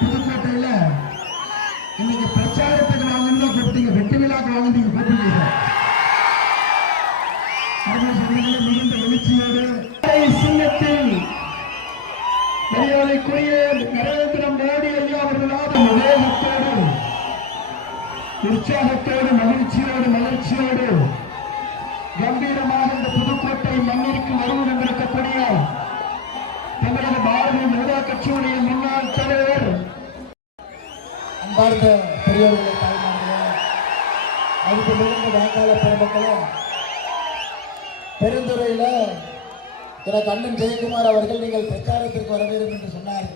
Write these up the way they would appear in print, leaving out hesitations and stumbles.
புதுக்கோட்டையில இன்னைக்கு பிரச்சாரத்துக்கு வாங்கன்னு கூப்பிட்டீங்க, வெற்றி விழாக்கு வாங்கிட்டீங்க கூப்பிட்டீங்க. மிகுந்த எழுச்சியோடு சின்னத்தில் மரியாதைக்குரிய நரேந்திர மோடி ஐயா அவர்களால் உதேகத்தோடு உற்சாகத்தோடு மகிழ்ச்சியோடு கம்பீரமாக இந்த புதுக்கோட்டை மண்ணிற்கு வருவது என்றிருக்கக்கூடிய தமிழக பாரதிய ஜனதா கட்சியுடைய முன்னாள் தலைவர், அன்பார்ந்த பெரியவர்களை, தாய்மார்களே, அதுக்கு மிகுந்த வாக்காளர் பெருமக்களே, பெருந்துறையில எனக்கு அண்ணன் ஜெயக்குமார் அவர்கள் நீங்கள் பிரச்சாரத்திற்கு வர வேண்டும் என்று சொன்னார்.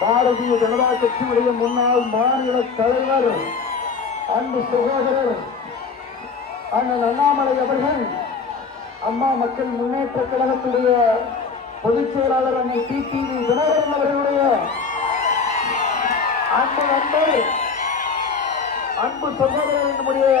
பாரதிய ஜனதா கட்சியுடைய முன்னாள் மாநில தலைவர், அன்பு சகோதரர் அண்ணன் அண்ணாமலை அவர்கள், அம்மா மக்கள் முன்னேற்ற கழகத்துடைய பொதுச் செயலாளர் அண்ணன் டிடிவி தினகரன் அவர்களுடைய அன்பு சகோதரர் நம்முடைய